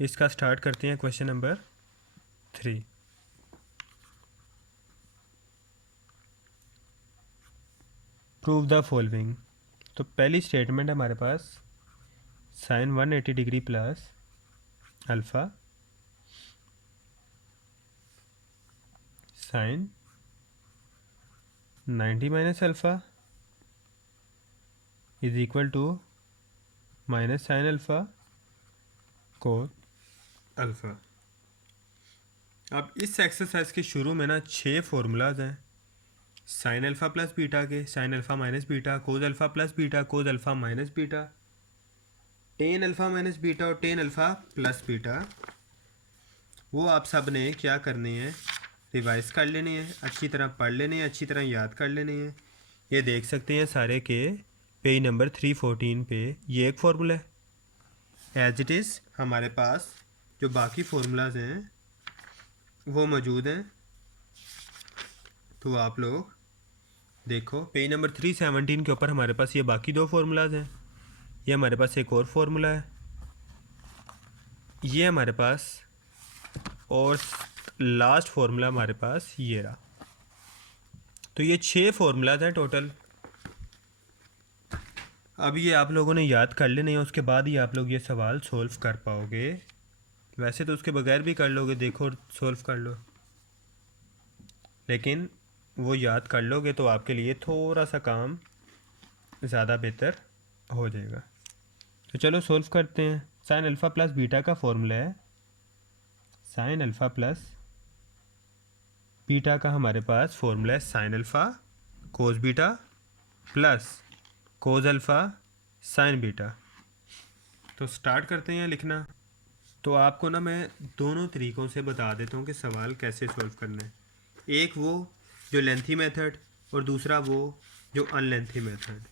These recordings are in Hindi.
इसका स्टार्ट करते हैं question number 3। Prove the following. तो पहली स्टेटमेंट है हमारे पास sine 180 degree plus alpha sine 90 minus alpha is equal to minus sine alpha cos alpha. अब इस एक्सरसाइज के शुरू में ना 6 फार्मूलाज हैं साइन अल्फ़ा प्लस बीटा के, sign alpha minus beta, cos alpha plus beta, cos alpha minus beta, tan alpha minus beta और टेन अल्फ़ा प्लस बीटा। वो आप सब ने क्या करने हैं, रिवाइज कर लेने हैं, अच्छी तरह पढ़ लेने हैं, अच्छी तरह याद कर लेने हैं। ये देख सकते हैं सारे के पेज नंबर 314 पे ये एक फार्मूला है। एज इट इज़ हमारे पास जो बाकी फार्मूलाज हैं वो मौजूद हैं, तो आप लोग देखो पेज नंबर 317 के ऊपर हमारे पास ये बाकी दो फार्मूलाज हैं। ये हमारे पास एक और फार्मूला है, ये हमारे पास, और लास्ट फार्मूला हमारे पास ये रहा। तो ये 6 फार्मूलाज हैं टोटल। अब ये आप लोगों ने याद कर लेने हैं, उसके बाद ही आप लोग ये सवाल सॉल्व कर पाओगे। वैसे तो उसके बगैर भी कर लोगे, देखो सॉल्व कर लो, लेकिन वो याद कर लोगे तो आपके लिए थोड़ा सा काम ज़्यादा बेहतर हो जाएगा। तो चलो सॉल्व करते हैं। साइन अल्फ़ा प्लस बीटा का फॉर्मूला है साइन अल्फ़ा प्लस बीटा का हमारे पास फॉर्मूला है sine alpha cos beta plus cos alpha sine beta. तो स्टार्ट करते हैं लिखना। तो आपको ना मैं दोनों तरीक़ों से बता देता हूँ कि सवाल कैसे सॉल्व करना है। एक वो जो लेंथी मेथड और दूसरा वो जो अनलेंथी मेथड।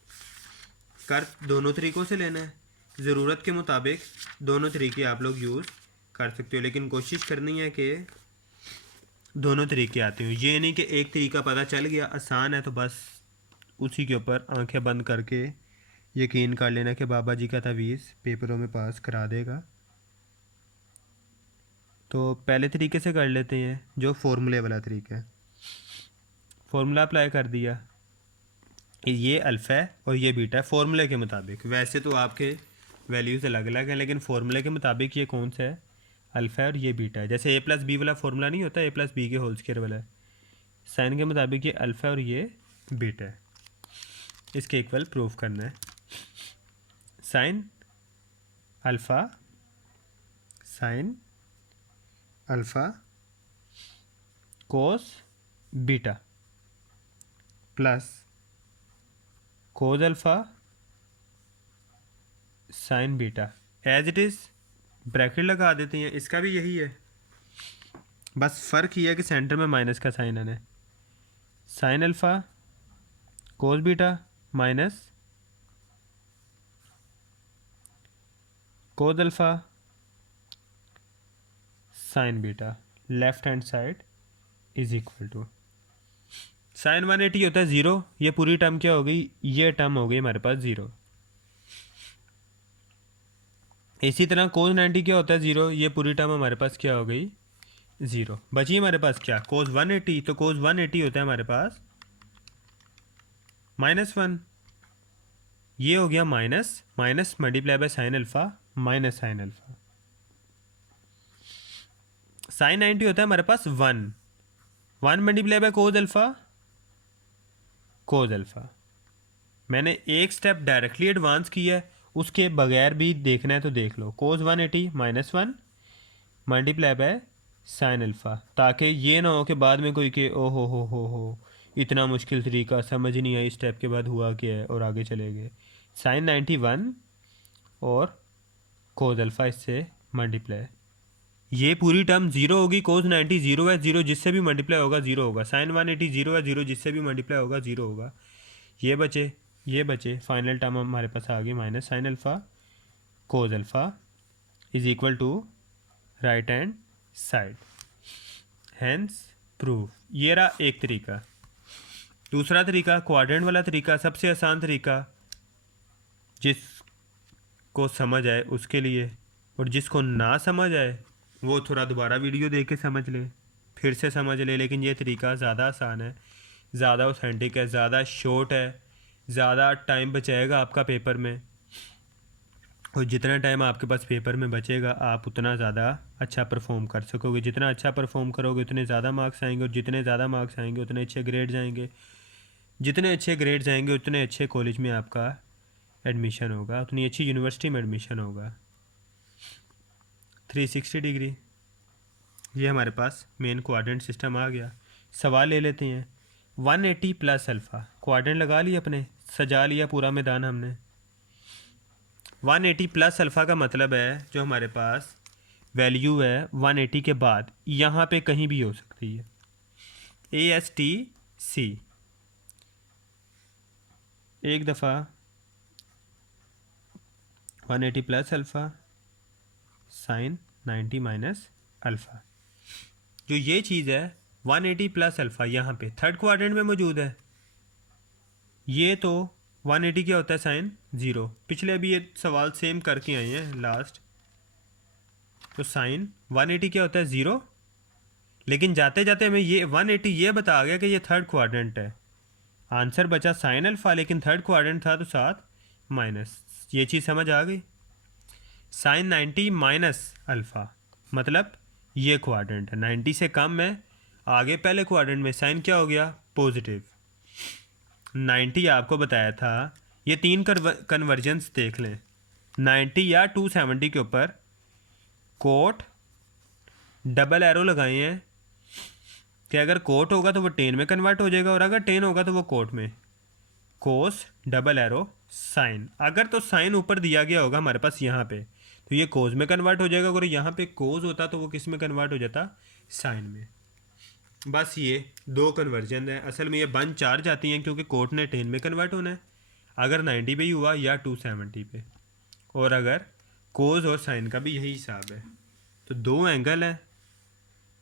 कर दोनों तरीक़ों से लेना है, ज़रूरत के मुताबिक दोनों तरीके आप लोग यूज़ कर सकते हो, लेकिन कोशिश करनी है कि दोनों तरीके आते हो। ये नहीं कि एक तरीका पता चल गया आसान है तो बस उसी के ऊपर आंखें बंद करके यकीन कर लेना कि बाबा जी का तवीज़ पेपरों में पास करा देगा। तो पहले तरीके से कर लेते हैं जो फॉर्मूले वाला तरीका है। फॉर्मूला अप्लाई कर दिया, ये अल्फ़ा है और ये बीटा है फॉर्मूले के मुताबिक। वैसे तो आपके वैल्यूज़ अलग अलग हैं, लेकिन फॉर्मूले के मुताबिक ये कौन सा है, अल्फ़ा है और ये बीटा है। जैसे ए प्लस बी वाला फॉर्मूला नहीं होता, ए प्लस बी के होल स्क्वायर वाला, साइन के मुताबिक ये अल्फ़ा और ये बीटा है। इसके इक्वल प्रूफ करना है। Sine alpha sine alpha cos beta plus cos alpha sine beta as it is bracket लगा देते हैं। इसका भी यही है, बस फ़र्क ये है कि सेंटर में माइनस का साइन आना है। Sine alpha cos beta minus cos alpha sine beta, left hand side is equal to sine 180 होता है 0। ये पूरी टर्म क्या हो गई, ये टर्म हो गई हमारे पास 0। इसी तरह कोस 90 क्या होता है 0, ये पूरी टर्म हमारे पास क्या हो गई 0। बची हमारे पास क्या, कोस 180। तो कोस 180 होता है हमारे पास -1। ये हो गया minus minus multiply by sine alpha minus sine alpha. Sine 90 होता है हमारे पास 1 multiply by cos alpha cos alpha. मैंने एक स्टेप डायरेक्टली एडवांस किया है, उसके बगैर भी देखना है तो देख लो। कोस 180 -1 मल्टीप्लाई बाय साइन अल्फ़ा, ताकि ये ना हो कि बाद में कोई के ओ हो इतना मुश्किल तरीका समझ नहीं आई, स्टेप के बाद हुआ क्या है और आगे चले गए। साइन 91 और कोस अल्फ़ा इससे मल्टीप्लाई, ये पूरी टर्म 0 होगी। कोस 90 0 है, 0 जिससे भी मल्टीप्लाई होगा 0 होगा। साइन 180 0 है, 0 जिससे भी मल्टीप्लाई होगा 0 होगा। ये बचे फाइनल टर्म हमारे पास आ गई minus sine alpha cos alpha is equal to right hand side, hence proof. ये रहा एक तरीका। दूसरा तरीका क्वाड्रेंट वाला तरीका, सबसे आसान तरीका, जिसको समझ आए उसके लिए और जिसको ना समझ आए वो थोड़ा दोबारा वीडियो देख के समझ ले, फिर से समझ ले। लेकिन ये तरीका ज़्यादा आसान है, ज़्यादा ऑथेंटिक है, ज़्यादा शॉर्ट है, ज़्यादा टाइम बचाएगा आपका पेपर में। और जितना टाइम आपके पास पेपर में बचेगा आप उतना ज़्यादा अच्छा परफॉर्म कर सकोगे। जितना अच्छा परफॉर्म करोगे उतने ज़्यादा मार्क्स आएंगे, और जितने ज़्यादा मार्क्स आएंगे उतने अच्छे ग्रेड आएंगे। जितने अच्छे ग्रेड्स आएंगे उतने अच्छे कॉलेज में आपका एडमिशन होगा, उतनी अच्छी यूनिवर्सिटी में एडमिशन होगा। 360 डिग्री, ये हमारे पास मेन क्वाड्रेंट सिस्टम आ गया। सवाल ले लेते हैं। 180 प्लस अल्फ़ा, क्वाड्रेंट लगा लिया अपने, सजा लिया पूरा मैदान हमने। 180 प्लस अल्फ़ा का मतलब है जो हमारे पास वैल्यू है 180 के बाद यहाँ पे कहीं भी हो सकती है। ASTC, एक दफ़ा 180 plus alpha sine 90 minus alpha. जो ये चीज़ है 180 प्लस अल्फ़ा यहाँ पे थर्ड क्वाड्रेंट में मौजूद है। ये तो 180 क्या होता है साइन 0। पिछले अभी ये सवाल सेम करके आए हैं लास्ट, तो साइन 180 क्या होता है 0। लेकिन जाते जाते हमें ये 180 ये बता गया कि ये थर्ड क्वाड्रेंट है। आंसर बचा साइन अल्फ़ा, लेकिन थर्ड क्वाड्रेंट था तो साथ माइनस। ये चीज़ समझ आ गई। साइन 90 माइनस अल्फ़ा मतलब ये क्वाड्रेंट है, 90 से कम है। आगे पहले क्वाड्रेंट में साइन क्या हो गया पॉजिटिव। 90 आपको बताया था, ये तीन कन्वर्जन्स देख लें। 90 या 270 के ऊपर कोट डबल एरो लगाए हैं कि अगर कोट होगा तो वो टेन में कन्वर्ट हो जाएगा, और अगर टेन होगा तो वो कोट में। कोस डबल एरो साइन, अगर तो साइन ऊपर दिया गया होगा हमारे पास यहाँ पे तो ये कोस में कन्वर्ट हो जाएगा। अगर यहाँ पे कोस होता तो वो किस में कन्वर्ट हो जाता साइन में। बस ये दो कन्वर्जन है। असल में ये बन चार जाती हैं क्योंकि कोट ने टेन में कन्वर्ट होना है, अगर 90 पे ही हुआ या 270 पे। और अगर कोस और साइन का भी यही हिसाब है तो दो एंगल है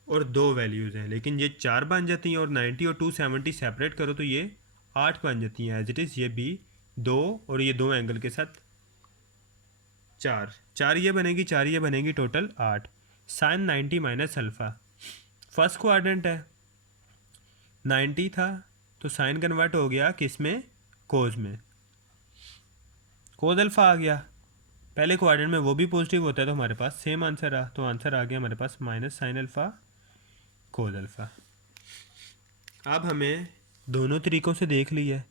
और दो वैल्यूज़ हैं, लेकिन ये चार बन जाती हैं। और 90 और 270 सेपरेट करो तो ये 8 बन जाती हैं एज इट इज़। ये भी दो और ये दो एंगल के साथ चार, चार ये बनेगी, चार ये बनेगी, total 8। Sine 90 minus alpha first quadrant है, 90 था तो साइन कन्वर्ट हो गया किस में कोस में, कोस अल्फ़ा आ गया। पहले क्वाड्रेंट में वो भी पॉजिटिव होता है तो हमारे पास सेम आंसर आ, तो आंसर आ गया हमारे पास minus sine alpha cos alpha. अब हमें दोनों तरीक़ों से देख लिया,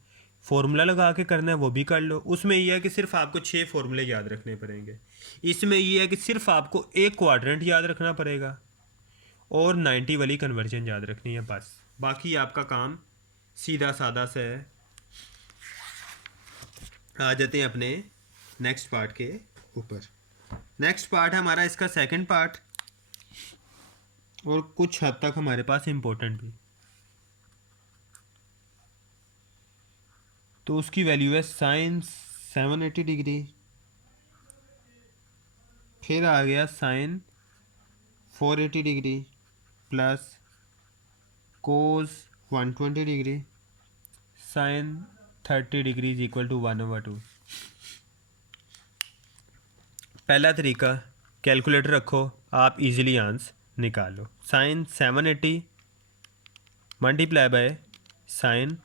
फॉर्मूला लगा के करना है वो भी कर लो। उसमें यह है कि सिर्फ आपको 6 फॉर्मूले याद रखने पड़ेंगे। इसमें यह है कि सिर्फ आपको एक क्वाड्रेंट याद रखना पड़ेगा और 90 वाली कन्वर्जन याद रखनी है बस। बाकी आपका काम सीधा सादा सा है। आ जाते हैं अपने नेक्स्ट पार्ट के ऊपर। नेक्स्ट पार्ट है हमारा इसका सेकंड पार्ट, और कुछ हद तक हमारे पास इम्पोर्टेंट भी। तो उसकी वैल्यू है साइन 780 डिग्री, फिर आ गया sine 480 degree plus cos 120 degree sine 30 degree is equal to 1/2। पहला तरीका, कैलकुलेटर रखो, आप इजीली आंसर निकालो। Sine 780 multiply by sine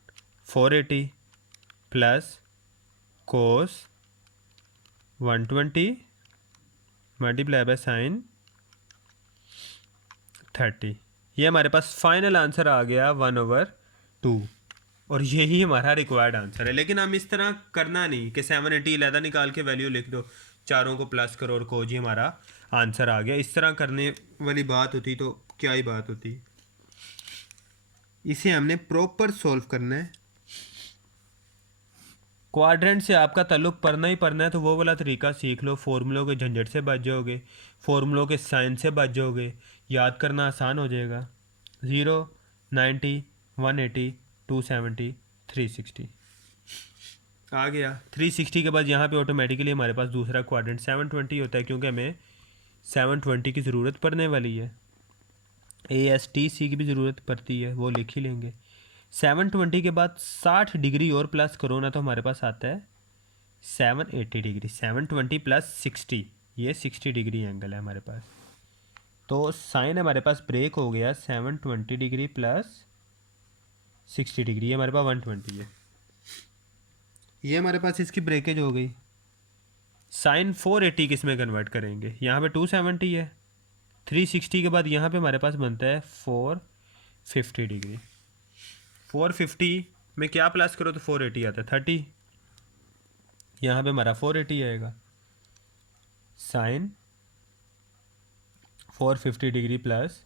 480 plus cos 120 multiply by sine 30। ये हमारे पास फाइनल आंसर आ गया 1/2, और यही हमारा रिक्वायर्ड आंसर है। लेकिन हम इस तरह करना नहीं कि 780 अलहदा निकाल के वैल्यू लिख दो, चारों को प्लस करो और को जी हमारा आंसर आ गया। इस तरह करने वाली बात होती तो क्या ही बात होती। इसे हमने प्रॉपर सॉल्व करना है। क्वाड्रेंट से आपका ताल्लुक पढ़ना ही पढ़ना है तो वो वाला तरीका सीख लो, फॉर्मूलों के झंझट से बच जाओगे, फॉर्मूलों के साइन से बच जाओगे, याद करना आसान हो जाएगा। 0, 90, 180, 270, 360 आ गया। 360 के बाद यहाँ पे ऑटोमेटिकली हमारे पास दूसरा क्वाड्रेंट 720 होता है, क्योंकि हमें 720 की ज़रूरत पड़ने वाली है। ASTC की भी ज़रूरत पड़ती है, वो लिख ही लेंगे। 720 के बाद 60 डिग्री और प्लस करो ना तो हमारे पास आता है 780 डिग्री। 720 प्लस 60 ये 60 डिग्री एंगल है हमारे पास। तो साइन हमारे पास ब्रेक हो गया 720 डिग्री प्लस 60 डिग्री, ये हमारे पास 120 है। ये हमारे पास इसकी ब्रेकेज हो गई। साइन 480 किस में कन्वर्ट करेंगे, यहाँ पे 270 है, 360 के बाद यहाँ पे हमारे पास बनता है 450 डिग्री। 450 में क्या प्लस करो तो 480 आता है 30, यहाँ पे हमारा 480 आएगा। Sine 450 degree plus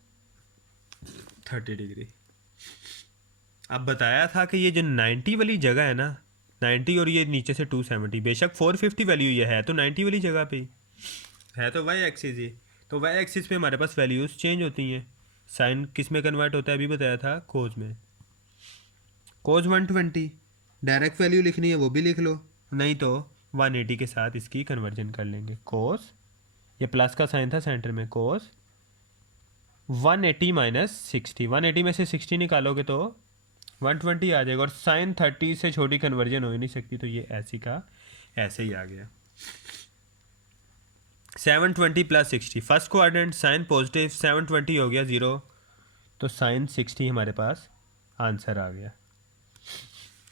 30 degree. अब बताया था कि ये जो 90 वाली जगह है ना, 90 और ये नीचे से 270, बेशक 450 वैल्यू ये है तो 90 वाली जगह पे ही है, तो वाई एक्सिस ही, तो वाई एक्सिस पे हमारे पास वैल्यूज़ चेंज होती हैं। साइन किस में कन्वर्ट होता है अभी बताया था, कोज में। कोज 120, डायरेक्ट वैल्यू लिखनी है वो भी लिख लो, नहीं तो 180 के साथ इसकी कन्वर्जन कर लेंगे। कोस, ये प्लस का साइन था सेंटर में, कोस 180 माइनस 60, 180 में से 60 निकालोगे तो 120 आ जाएगा, और साइन 30 से छोटी कन्वर्जन हो ही नहीं सकती, तो ये ऐसी का ऐसे ही आ गया। 720 plus 60, first quadrant sine positive, 720 हो गया 0, तो साइन 60 हमारे पास आंसर आ गया।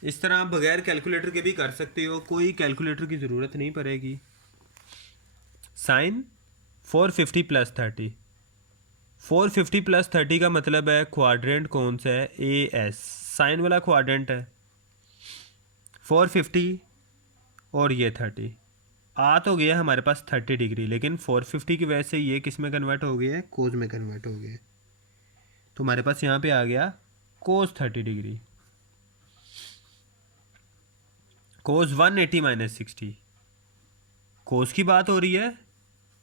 इस तरह आप बगैर कैलकुलेटर के भी कर सकते हो, कोई कैलकुलेटर की ज़रूरत नहीं पड़ेगी। साइन 450 प्लस 30, 450 प्लस 30 का मतलब है क्वाड्रेंट कौन सा है, ए एस, साइन वाला क्वाड्रेंट है। 450 और ये 30 आ तो गया हमारे पास 30 डिग्री, लेकिन 450 की वजह से ये किस में कन्वर्ट हो गया है, कोज में कन्वर्ट हो गया। तो हमारे पास यहाँ पे आ गया कोज 30 डिग्री। कोज 180 माइनस 60, कोज की बात हो रही है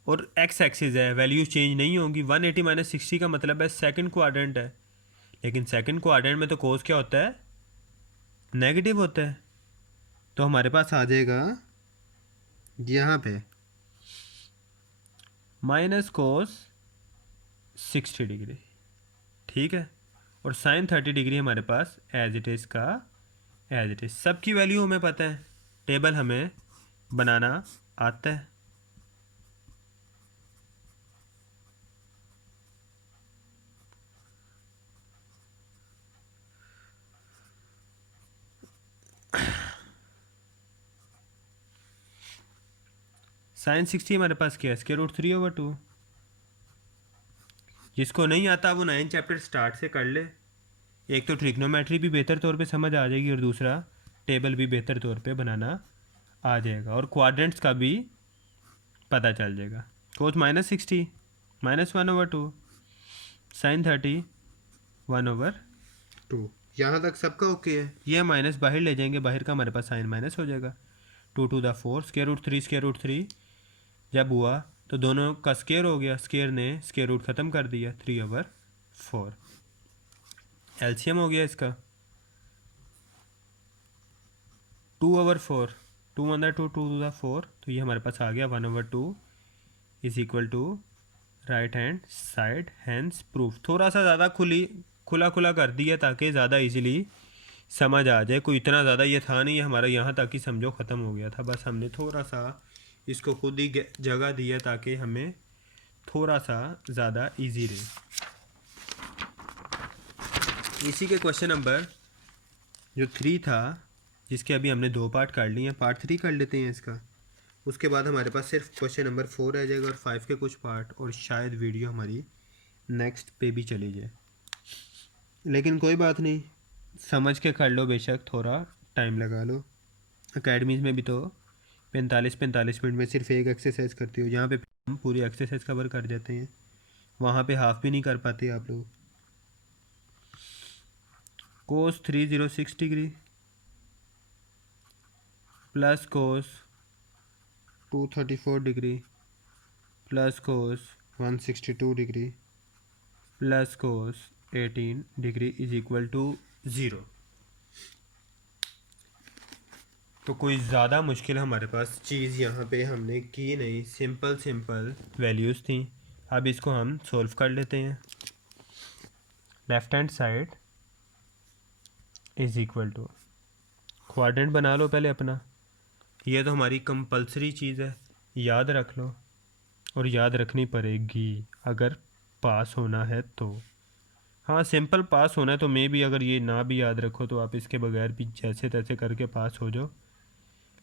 और एक्स एक्सिस है, वैल्यूज चेंज नहीं होंगी। 180 माइनस 60 का मतलब है सेकंड क्वाड्रेंट है, लेकिन सेकंड क्वाड्रेंट में तो कोस क्या होता है, नेगेटिव होता है। तो हमारे पास आ जाएगा यहाँ पे माइनस कोस 60 डिग्री, ठीक है। और साइन 30 डिग्री हमारे पास एज इट इज़ का एज इट इज़। सबकी वैल्यू हमें पता है, टेबल हमें बनाना आता है। साइन 60 हमारे पास क्या है, √3/2। जिसको नहीं आता वो 9 चैप्टर स्टार्ट से कर ले, एक तो ट्रिग्नोमेट्री भी बेहतर तौर पे समझ आ जाएगी और दूसरा टेबल भी बेहतर तौर पे बनाना आ जाएगा, और क्वाड्रेंट्स का भी पता चल जाएगा। कोस -60 -1/2, साइन 30 1/2। यहाँ तक सबका ओके है। ये माइनस बाहर ले जाएंगे, बाहर का हमारे पास साइन माइनस हो जाएगा। 2 to the 4 √3 जब हुआ तो दोनों का स्केयर हो गया, स्केयर ने स्केयर रूट ख़त्म कर दिया, 3/4। एलसीएम हो गया इसका 2/4, 2 to the 4, तो ये हमारे पास आ गया 1/2 is equal to right hand side, hence proof. थोड़ा सा ज़्यादा खुला कर दिया ताकि ज़्यादा इजीली समझ आ जाए। कोई इतना ज़्यादा ये था नहीं, हमारा यहाँ तक ही समझो ख़त्म हो गया था, बस हमने थोड़ा सा इसको खुद ही जगह दिया ताकि हमें थोड़ा सा ज़्यादा इजी रहे। इसी के क्वेश्चन नंबर जो 3 था, जिसके अभी हमने 2 पार्ट कर लिए हैं, पार्ट 3 कर लेते हैं इसका। उसके बाद हमारे पास सिर्फ क्वेश्चन नंबर 4 रह जाएगा और 5 के कुछ पार्ट, और शायद वीडियो हमारी नेक्स्ट पे भी चली जाए। लेकिन कोई बात नहीं, समझ के कर लो, बेशक थोड़ा टाइम लगा लो। अकेडमीज़ में भी तो 45 मिनट में सिर्फ एक एक्सरसाइज करती हो, जहाँ पे हम पूरी एक्सरसाइज कवर कर जाते हैं, वहाँ पे हाफ भी नहीं कर पाते आप लोग। Cos 306 degree plus cos 234 degree plus cos 162 degree plus cos 18 degree is equal to 0। तो कोई ज़्यादा मुश्किल हमारे पास चीज़ यहाँ पे हमने की नहीं, सिंपल वैल्यूज़ थी। अब इसको हम सॉल्व कर लेते हैं। Left hand side is equal to, quadrant बना लो पहले अपना, ये तो हमारी कंपलसरी चीज़ है, याद रख लो। और याद रखनी पड़ेगी अगर पास होना है तो। हाँ, सिंपल पास होना है तो मे भी अगर ये ना भी याद रखो तो आप इसके बगैर भी जैसे तैसे करके पास हो जाओ,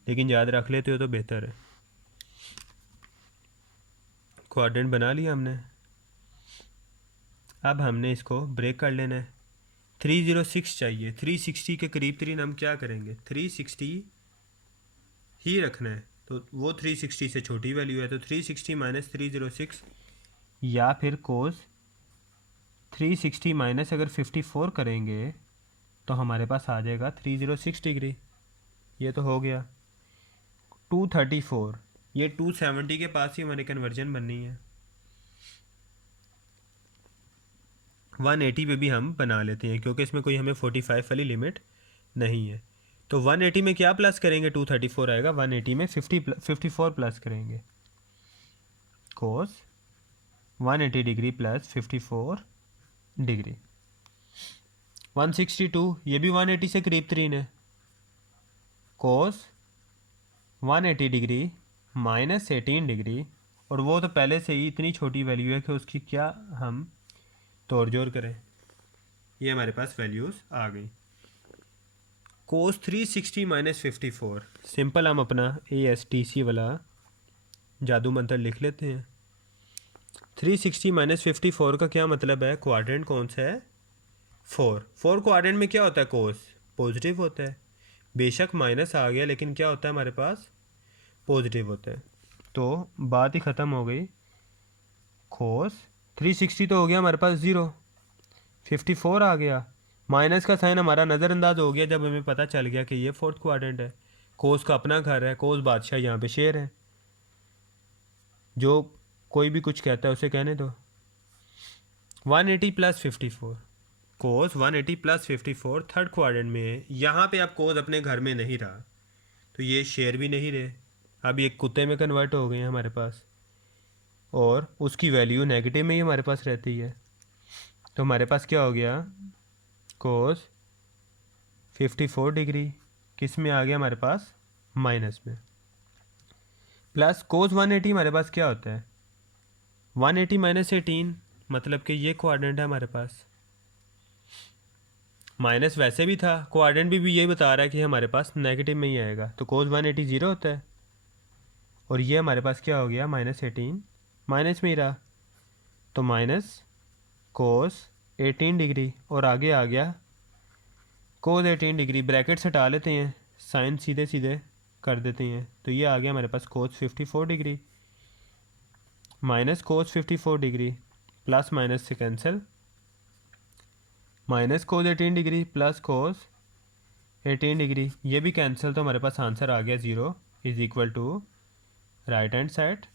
लेकिन याद रख लेते हो तो बेहतर है। क्वाड्रेंट बना लिया हमने। अब हमने इसको ब्रेक कर लेना है। 306 चाहिए, 360 के करीब तरीन हम क्या करेंगे, 360 ही रखना है, तो वो 360 से छोटी वैल्यू है, तो 360 माइनस 306, या फिर कोस 360 माइनस अगर 54 करेंगे तो हमारे पास आ जाएगा 306 डिग्री। ये तो हो गया। 234, ये 270 के पास ही हमारी कन्वर्जन बननी है। 180 पे भी हम बना लेते हैं क्योंकि इसमें कोई हमें 45 वाली लिमिट नहीं है। तो 180 में क्या प्लस करेंगे, 234 आएगा, 180 में 54 प्लस करेंगे, कोस 180 डिग्री प्लस 54 डिग्री। 162, ये भी 180 से करीब तरीन है, कोस 180 डिग्री माइनस 18 डिग्री, और वो तो पहले से ही इतनी छोटी वैल्यू है कि उसकी क्या हम तोड़ जोड़ करें। ये हमारे पास वैल्यूज़ आ गई। कोस 360 माइनस 54, सिंपल हम अपना ASTC वाला जादू मंत्र लिख लेते हैं। 360 माइनस 54 का क्या मतलब है, क्वाड्रेंट कौन सा है, 4 क्वाड्रेंट में क्या होता है, कोस पॉजिटिव होता है, बेशक माइनस आ गया लेकिन क्या होता है हमारे पास, पॉजिटिव होता है, तो बात ही ख़त्म हो गई। कोस 360 तो हो गया हमारे पास 0, 54 आ गया, माइनस का साइन हमारा नज़रअंदाज हो गया जब हमें पता चल गया कि ये फोर्थ क्वाड्रेंट है, कोस का अपना घर है, कोस बादशाह यहाँ पे शेर है, जो कोई भी कुछ कहता है उसे कहने दो। 180 प्लस 54, कोस 180 प्लस 54 थर्ड क्वाड्रेंट में है, यहाँ पे अब कोस अपने घर में नहीं रहा तो ये शेर भी नहीं रहे, अब ये कुत्ते में कन्वर्ट हो गए हैं हमारे पास, और उसकी वैल्यू नेगेटिव में ही हमारे पास रहती है, तो हमारे पास क्या हो गया, कोस 54 डिग्री किस में आ गया हमारे पास, माइनस में, प्लस कोस 180 हमारे पास क्या होता है, 180 माइनस 18, मतलब कि ये क्वाड्रेंट है हमारे पास, माइनस वैसे भी था, क्वाड्रेंट भी यही बता रहा है कि हमारे पास नेगेटिव में ही आएगा, तो कोस 180 ज़ीरो होता है, और ये हमारे पास क्या हो गया, माइनस 18 माइनस में ही रहा, तो माइनस कोस 18 डिग्री, और आगे आ गया कोस 18 डिग्री, ब्रैकेट्स हटा लेते हैं, साइन सीधे सीधे कर देते हैं, तो ये आ गया हमारे पास cos 54 degree minus cos 54 degree, plus minus से cancel, minus cos 18 degree plus cos 18 degree, ये भी कैंसिल, तो हमारे पास आंसर आ गया 0 is equal to right hand side,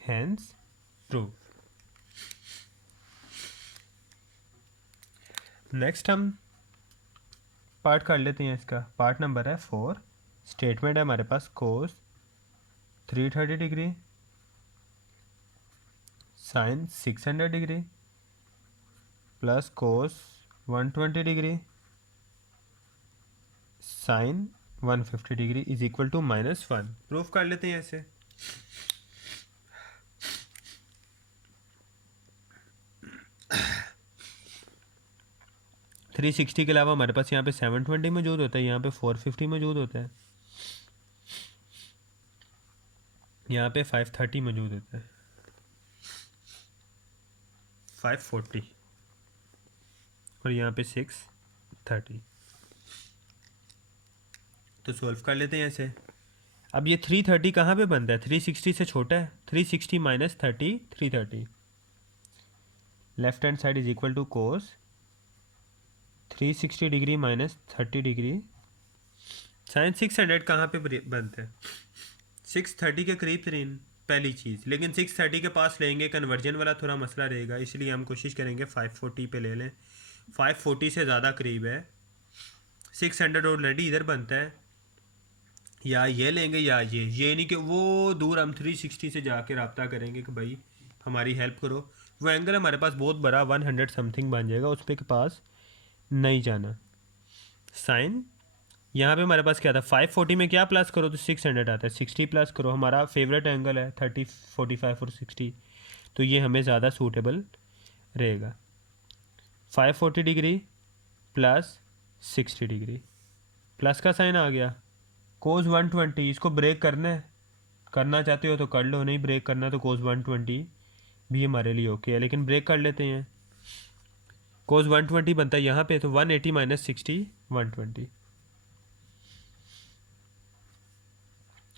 hence prove. Next हम पार्ट कर लेते हैं, इसका पार्ट नंबर है 4, स्टेटमेंट है हमारे पास cos 330 degree sine 600 degree plus cos 120 degree sine 150 degree is equal to -1। Proof कर लेते हैं ऐसे। थ्री 360 के अलावा हमारे पास यहाँ पे 720 मौजूद होता है, यहाँ पे 450 मौजूद होता है, यहाँ पे 530 मौजूद होता है, 540, और यहाँ पे 630। तो सॉल्व कर लेते हैं ऐसे। अब ये 330 कहाँ पे बनता है, 360 से छोटा है, 360 minus 30 330, left hand side is equal to cos 360 degree minus 30 degree sine 600 कहाँ पे बनता है, 630 के करीब तरीन पहली चीज़, लेकिन 630 के पास लेंगे कन्वर्जन वाला थोड़ा मसला रहेगा, इसलिए हम कोशिश करेंगे 540 पे ले लें, 540 से ज़्यादा करीब है, 600 ऑलरेडी इधर बनता है, या ये लेंगे या ये नहीं कि वो दूर हम 360 से जाके रब्ता करेंगे कि भाई हमारी हेल्प करो, वो एंगल हमारे पास बहुत बड़ा 100 समथिंग बन जाएगा, उस पर के पास नहीं जाना। साइन यहाँ पे हमारे पास क्या था, 540 में क्या प्लस करो तो 600 आता है, 60 प्लस करो, हमारा फेवरेट एंगल है 30, 45 और 60, तो ये हमें ज़्यादा सूटेबल रहेगा। 540 डिग्री प्लस 60 डिग्री, प्लस का साइन आ गया। कोस 120, इसको ब्रेक करना है, करना चाहते हो तो कर लो, नहीं ब्रेक करना तो कोस 120 भी हमारे लिए ओके है, लेकिन ब्रेक कर लेते हैं। कोस 120 बनता है यहाँ पे, तो 180 माइनस 60 120,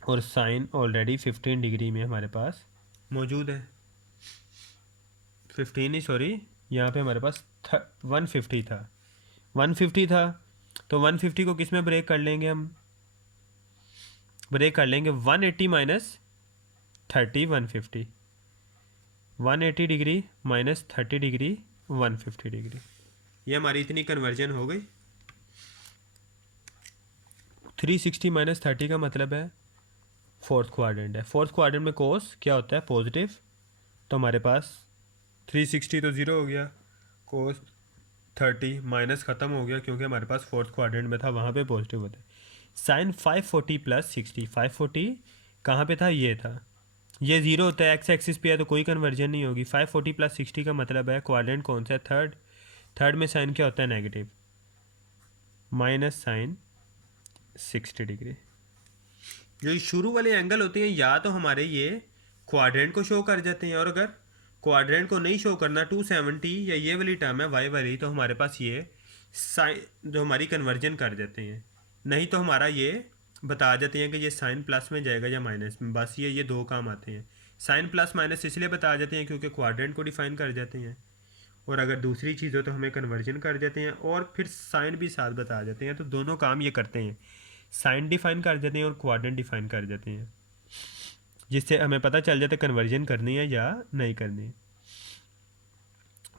और साइन ऑलरेडी 15 डिग्री में हमारे पास मौजूद है। 15 ही सॉरी, यहाँ पे हमारे पास 150 था, 150 था, तो 150 को किस में ब्रेक कर लेंगे हम, ब्रेक कर लेंगे 180 minus 30 150, 180 degree minus 30 degree 150 degree, ये हमारी इतनी कन्वर्जन हो गई। 360 माइनस 30 का मतलब है फोर्थ क्वाड्रेंट है, फोर्थ क्वाड्रेंट में कोस क्या होता है, पॉजिटिव, तो हमारे पास 360 तो ज़ीरो हो गया, कोस 30 माइनस ख़त्म हो गया क्योंकि हमारे पास फोर्थ क्वाड्रेंट में था, वहाँ पे पॉजिटिव होता है। साइन 540 प्लस 60, 540 कहाँ पे था, ये था, ये ज़ीरो होता है, एक्स एक्सिस पे है तो कोई कन्वर्जन नहीं होगी। 540 प्लस 60 का मतलब है क्वाड्रेंट कौन सा है, थर्ड, थर्ड में साइन क्या होता है, नेगेटिव, माइनस साइन 60 डिग्री। जो शुरू वाले एंगल होते हैं या तो हमारे ये क्वाड्रेंट को शो कर जाते हैं, और अगर क्वाड्रेंट को नहीं शो करना 270 या ये वाली टर्म है वाई वाली, तो हमारे पास ये साइन जो हमारी कन्वर्जन कर देते हैं, नहीं तो हमारा ये बता देते हैं कि ये साइन प्लस में जाएगा या माइनस में, बस ये दो काम आते हैं। साइन प्लस माइनस इसलिए बता देते हैं क्योंकि क्वाड्रेंट को डिफाइन कर जाते हैं, और अगर दूसरी चीज़ हो तो हमें कन्वर्जन कर देते हैं, और फिर साइन भी साथ बता देते हैं, तो दोनों काम ये करते हैं, साइन डिफाइन कर देते हैं और क्वाड्रेंट डिफाइन कर देते हैं, जिससे हमें पता चल जाता है कन्वर्जन करनी है या नहीं करनी।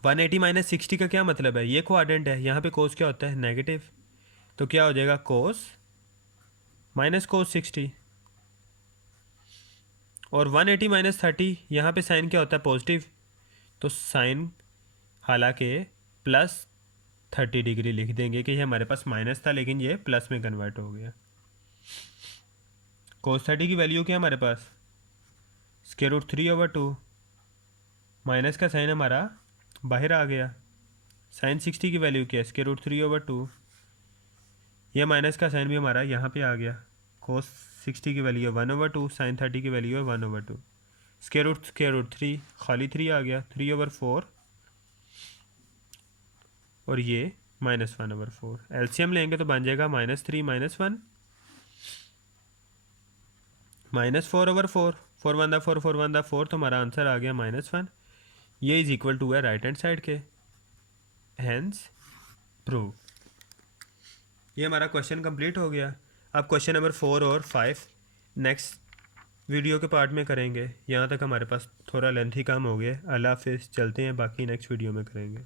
180 माइनस 60 का क्या मतलब है, ये क्वाड्रेंट है, यहाँ पे कोस क्या होता है, नेगेटिव, तो क्या हो जाएगा कोस माइनस कोस 60, और 180 माइनस 30 यहाँ पे साइन क्या होता है, पॉजिटिव, तो साइन हालांकि प्लस 30 डिग्री लिख देंगे कि ये हमारे पास माइनस था लेकिन ये प्लस में कन्वर्ट हो गया। कोस 30 की वैल्यू क्या है हमारे पास, स्क्वायर रूट 3/2, माइनस का साइन हमारा बाहर आ गया। साइन 60 की वैल्यू क्या है, स्क्वायर रूट 3/2, यह माइनस का साइन भी हमारा यहाँ पे आ गया। कोस 60 की वैल्यू है 1/2, साइन 30 की वैल्यू है 1/2, स्क्वायर रूट 3 खाली 3 आ गया, 3/4, और ये -1/4, एलसीएम लेंगे तो बन जाएगा -3 -1 -4/4, 4 4 4, तो हमारा आंसर आ गया -1, ये इज इक्वल टू है राइट हैंड साइड के, हैंस प्रूव। ये हमारा क्वेश्चन कंप्लीट हो गया। अब क्वेश्चन नंबर 4 और 5 नेक्स्ट वीडियो के पार्ट में करेंगे। यहाँ तक हमारे पास थोड़ा लेंथी काम हो गया। अल्लाह हाफिज़, चलते हैं, बाकी नेक्स्ट वीडियो में करेंगे।